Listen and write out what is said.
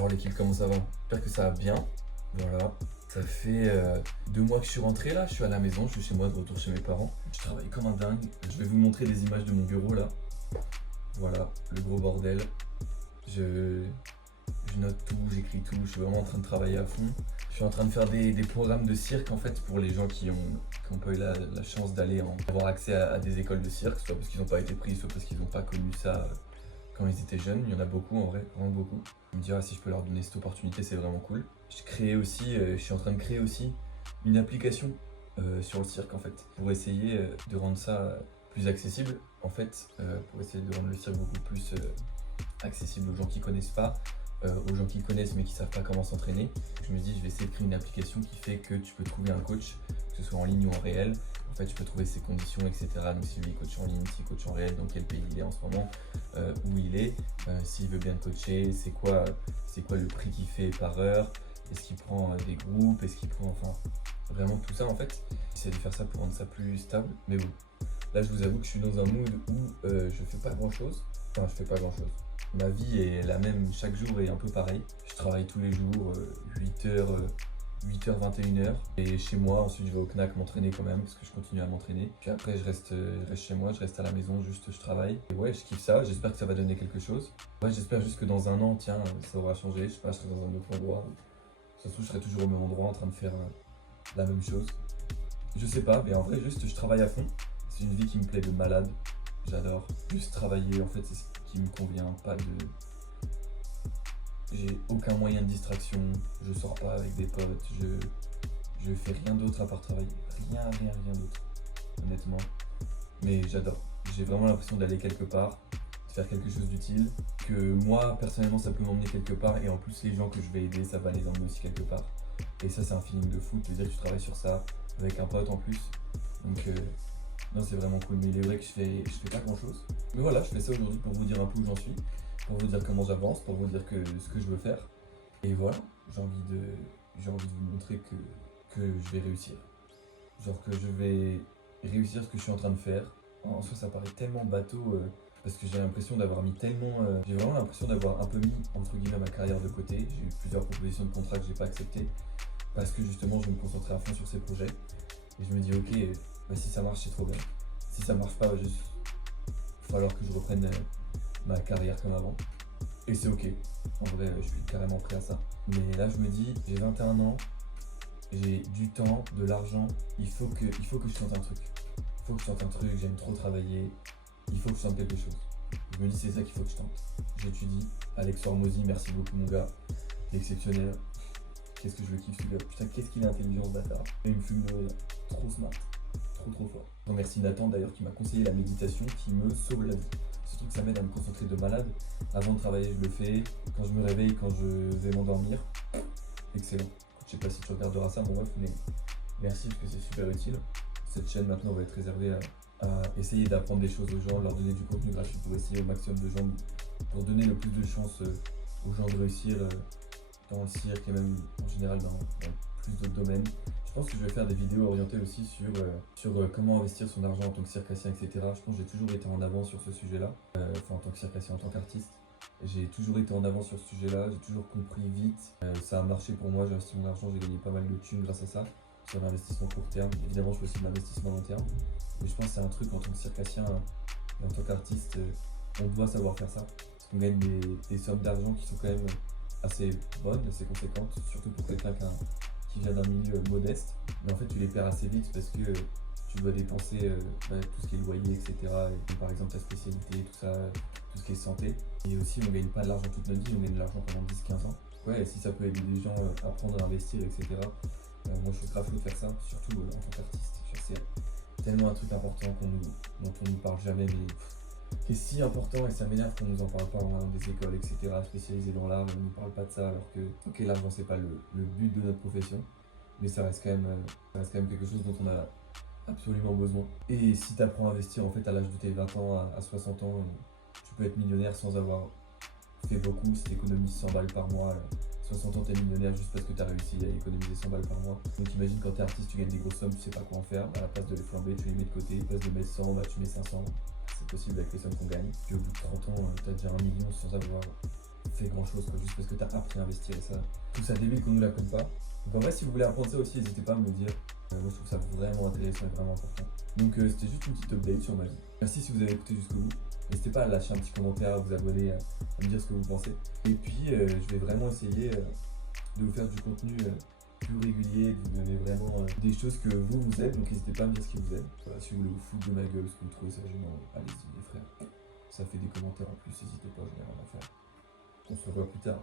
Alors l'équipe, comment ça va? J'espère que ça va bien. Voilà. Ça fait 2 mois que je suis rentré là, je suis à la maison, je suis chez moi, de retour chez mes parents. Je travaille comme un dingue. Je vais vous montrer des images de mon bureau là. Voilà, le gros bordel. Je, je note tout, j'écris tout, je suis vraiment en train de travailler à fond. Je suis en train de faire des programmes de cirque en fait pour les gens qui ont pas eu la chance avoir accès à des écoles de cirque, soit parce qu'ils n'ont pas été pris, soit parce qu'ils n'ont pas connu ça quand ils étaient jeunes. Il y en a beaucoup en vrai, vraiment beaucoup. Je me dis si je peux leur donner cette opportunité, c'est vraiment cool. Je suis en train de créer aussi une application sur le cirque en fait, pour essayer de rendre ça plus accessible en fait, pour essayer de rendre le cirque beaucoup plus accessible aux gens qui connaissent pas, aux gens qui connaissent mais qui savent pas comment s'entraîner. Je me dis je vais essayer de créer une application qui fait que tu peux trouver un coach, que ce soit en ligne ou en réel. En fait, tu peux trouver ses conditions, etc. Donc, s'il est coach en ligne, s'il est coach en réel, dans quel pays il est en ce moment, où il est, s'il veut bien te coacher, c'est quoi le prix qu'il fait par heure, est-ce qu'il prend des groupes, est-ce qu'il prend, enfin, vraiment tout ça en fait. J'essaie de faire ça pour rendre ça plus stable, mais bon. Là, je vous avoue que je suis dans un mood où je fais pas grand-chose. Enfin, je fais pas grand-chose. Ma vie est la même chaque jour et un peu pareil. Je travaille tous les jours, 8h, 8h, 21h. Et chez moi, ensuite je vais au Knack m'entraîner quand même, parce que je continue à m'entraîner. Puis après, je reste chez moi, je reste à la maison, juste je travaille. Et ouais, je kiffe ça, j'espère que ça va donner quelque chose. Ouais, j'espère juste que dans un an, tiens, ça aura changé. Je sais pas, je serai dans un autre endroit. Ça se trouve, je serai toujours au même endroit en train de faire la même chose. Je sais pas, mais en vrai, juste je travaille à fond. C'est une vie qui me plaît de malade. J'adore. Juste travailler, en fait, c'est ce qui me convient. J'ai aucun moyen de distraction. Je sors pas avec des potes. Je fais rien d'autre à part travailler. Rien d'autre. Honnêtement. Mais j'adore. J'ai vraiment l'impression d'aller quelque part, de faire quelque chose d'utile. Que moi, personnellement, ça peut m'emmener quelque part. Et en plus, les gens que je vais aider, ça va les emmener aussi quelque part. Et ça, c'est un feeling de fou. De dire que tu travailles sur ça avec un pote en plus. Donc, non, c'est vraiment cool, mais il est vrai que je fais pas grand chose. Mais voilà, je fais ça aujourd'hui pour vous dire un peu où j'en suis, pour vous dire comment j'avance, pour vous dire ce que je veux faire. Et voilà, j'ai envie de vous montrer que je vais réussir. Genre que je vais réussir ce que je suis en train de faire. En soi, ça paraît tellement bateau, parce que j'ai l'impression d'avoir mis tellement. J'ai vraiment l'impression d'avoir un peu mis, entre guillemets, ma carrière de côté. J'ai eu plusieurs propositions de contrat que j'ai pas acceptées, parce que justement, je vais me concentrer à fond sur ces projets. Et je me dis, ok, bah, si ça marche, c'est trop bien. Si ça marche pas, il va juste falloir que je reprenne ma carrière comme avant. Et c'est ok. En vrai, je suis carrément prêt à ça. Mais là, je me dis, j'ai 21 ans, j'ai du temps, de l'argent. Il faut que je tente un truc. Il faut que je tente un truc, j'aime trop travailler. Il faut que je tente quelque chose. Je me dis, c'est ça qu'il faut que je tente. J'étudie. Alex Hormozy, merci beaucoup, mon gars. Exceptionnel. Qu'est-ce que je le kiffe ce gars. Putain, qu'est-ce qu'il est intelligent ce bâtard. Et il me fume de rire. Trop smart. Trop fort. Je remercie Nathan d'ailleurs qui m'a conseillé la méditation qui me sauve la vie. Ce truc, ça m'aide à me concentrer de malade. Avant de travailler, je le fais. Quand je me réveille, quand je vais m'endormir. Excellent. Je sais pas si tu regarderas ça, mon ref, mais merci parce que c'est super utile. Cette chaîne maintenant va être réservée à essayer d'apprendre des choses aux gens, leur donner du contenu gratuit pour essayer au maximum de gens, pour donner le plus de chances aux gens de réussir dans le cirque et même en général dans plus d'autres domaines. Je pense que je vais faire des vidéos orientées aussi sur comment investir son argent en tant que circassien, etc. Je pense que j'ai toujours été en avant sur ce sujet-là, enfin en tant que circassien, en tant qu'artiste. J'ai toujours été en avant sur ce sujet-là, j'ai toujours compris vite. Ça a marché pour moi, j'ai investi mon argent, j'ai gagné pas mal de thunes grâce à ça. Sur l'investissement court terme, évidemment je fais aussi de l'investissement long terme. Mais je pense que c'est un truc en tant que circassien et en tant qu'artiste, on doit savoir faire ça. Parce qu'on gagne des sommes d'argent qui sont quand même assez bonnes, assez conséquentes, surtout pour quelqu'un qui vient d'un milieu modeste. Mais en fait tu les perds assez vite parce que tu dois dépenser tout ce qui est loyer, etc. Et par exemple ta spécialité, tout ça, tout ce qui est santé. Et aussi on gagne pas de l'argent toute notre vie, on gagne de l'argent pendant 10-15 ans. Ouais, et si ça peut aider des gens à apprendre à investir, etc. Moi je suis grave de faire ça, surtout en tant qu'artiste. C'est tellement un truc important dont on nous parle jamais, mais qui est si important, et ça m'énerve qu'on nous en parle pas dans des écoles, etc. spécialisées dans l'art, on nous parle pas de ça, alors que ok, l'argent c'est pas le but de notre profession, mais ça reste quand même quelque chose dont on a absolument besoin. Et si tu apprends à investir en fait à l'âge de tes 20 ans, à 60 ans, tu peux être millionnaire sans avoir fait beaucoup. Si tu économises 100 balles par mois, 60 ans t'es millionnaire juste parce que tu as réussi à économiser 100 balles par mois. Donc imagine quand t'es artiste, tu gagnes des grosses sommes, tu sais pas quoi en faire. À la place de les flamber, tu les mets de côté. À la place de mettre 100, bah, tu mets 500. C'est possible avec les sommes qu'on gagne. Puis au bout de 30 ans, t'as déjà 1 million sans avoir fait grand chose, quoi, juste parce que t'as appris à investir et ça. Tout ça débile qu'on nous l'apprenne pas. Donc en vrai, si vous voulez apprendre ça aussi, n'hésitez pas à me le dire. Moi, je trouve ça vraiment intéressant et vraiment important. Donc c'était juste une petite update sur ma vie. Merci si vous avez écouté jusqu'au bout. N'hésitez pas à lâcher un petit commentaire, à vous abonner, à me dire ce que vous pensez. Et puis, je vais vraiment essayer de vous faire du contenu plus régulier, de vous donner vraiment des choses que vous aimez. Donc n'hésitez pas à me dire ce qui vous aime. Voilà, si vous voulez vous foutre de ma gueule, ce que vous trouvez ça gênant, allez-y les frères. Ça fait des commentaires en plus, n'hésitez pas, je n'ai rien à faire. On se revoit plus tard.